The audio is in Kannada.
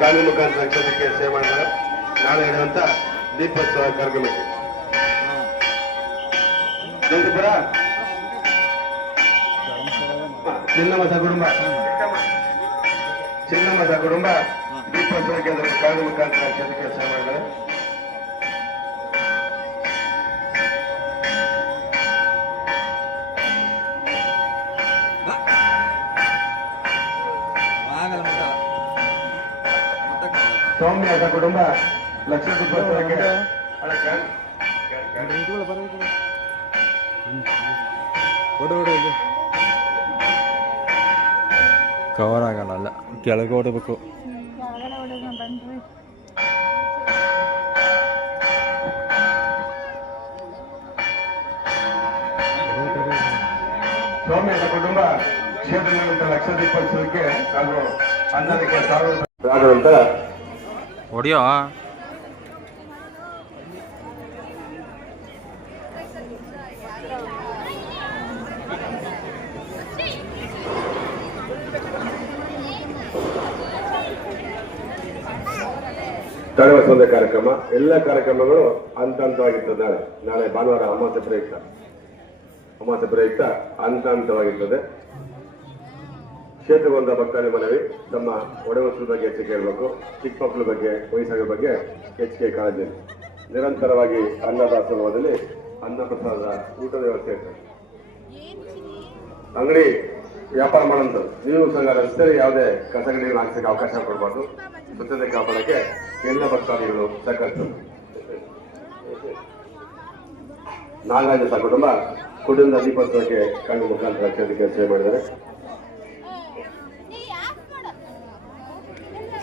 ಕಾನೂನು ಮುಖಾಂತರ ಕ್ಷೇತ್ರಕ್ಕೆ ಸೇವೆ ಮಾಡ್ತಾರೆ. ನಾಳೆ ಇಡುವಂತ ದೀಪೋತ್ಸವ ಕಾರ್ಯಕ್ರಮಕ್ಕೆ. ಜಯಂತಿಪುರ ಚಿನ್ನಮಸ ಕುಟುಂಬ ಚಿನ್ನಮಸ ಕುಟುಂಬ ದೀಪೋತ್ಸವ ಕೇಂದ್ರ ಕಾನೂನು ಮುಖಾಂತರ ಕ್ಷೇತ್ರಕ್ಕೆ ಸೇವೆ ಮಾಡಿದ್ದಾರೆ ಮುಟ್ಟಕ್ಕಾಗಲ್ಲ. ಸೌಮ್ಯ ಸ ಕುಟುಂಬ ಲಕ್ಷ ದೀಪೋತ್ಸವಕ್ಕೆ ಅಲ್ಲ, ಕ್ಯಾನ್- ಕ್ಯಾನ್- ಕ್ಯಾನ್- ಕವರ್ ಆಗಲ್ಲ ಅಲ್ಲ. ಕೆಳಗೆ ಓಡಬೇಕು. ಹೊರಗಡೆ ಹೊಡೆದ ಬಂದ್ವಿ ಸೌಮ್ಯ ಸ ಕುಟುಂಬ ಕ್ಷೇತ್ರದಲ್ಲಿದ್ದ ಲಕ್ಷ ದೀಪೋತ್ಸವಕ್ಕೆ ಹಾಗೂ ಅನ್ನದಕ್ಕೆ ಸಾವಿರ ಆಗುವಂತ ಹೊಡಿಯೋ? ತಡೆವಸಂದ ಕಾರ್ಯಕ್ರಮ. ಎಲ್ಲ ಕಾರ್ಯಕ್ರಮಗಳು ಹಂತ ಹಂತವಾಗಿರ್ತದೆ ನಾಳೆ ನಾಳೆ ಭಾನುವಾರ ಅಮಾವಾಸ್ಯ ಪ್ರಯುಕ್ತ. ಅಮಾವಾಸ್ಯ ಪ್ರಯುಕ್ತ ಹಂತ ಹಂತವಾಗಿರ್ತದೆ ಕ್ಷೇತ್ರಗೊಂದ ಭಕ್ತಾದಿ ಮನವಿ ತಮ್ಮ ಒಡವಸ್ತ್ರ ಬಗ್ಗೆ ಎಚ್ಚರಿಕೆ ಇರಬೇಕು ಚಿಕ್ಕ ಮಕ್ಕಳ ಬಗ್ಗೆ ವಯಸ್ಸಾಗ ಬಗ್ಗೆ ಹೆಚ್ಚಿಗೆ ಕಾಳಜಿ. ನಿರಂತರವಾಗಿ ಅನ್ನದಾಸೋಹದಲ್ಲಿ ಅನ್ನ ಪ್ರಸಾದ ಊಟದ ವ್ಯವಸ್ಥೆ ಇರ್ತದೆ. ಅಂಗಡಿ ವ್ಯಾಪಾರ ಮಾಡೋಂಥ ನೀವು ಸಂಘ ರಸ್ತೆಯಲ್ಲಿ ಯಾವುದೇ ಕಸಗಡಿಯನ್ನು ಹಾಕ್ಸಕ್ಕೆ ಅವಕಾಶ ಕೊಡಬಾರ್ದು. ಸ್ವಚ್ಛತೆ ಕಾಪಾಡಕ್ಕೆ ಎಲ್ಲ ಭಕ್ತಾದಿಗಳು ಸಹಕರಿಸ್ತಾರೆ. ನಾಗರಾಜ ಕುಟುಂಬ ಕುಟುಂಬದ ದೀಪೋತ್ಸವಕ್ಕೆ ಕಣ್ಣು ಮುಖಾಂತರ ಸೇವೆ ಮಾಡಿದ್ದಾರೆ.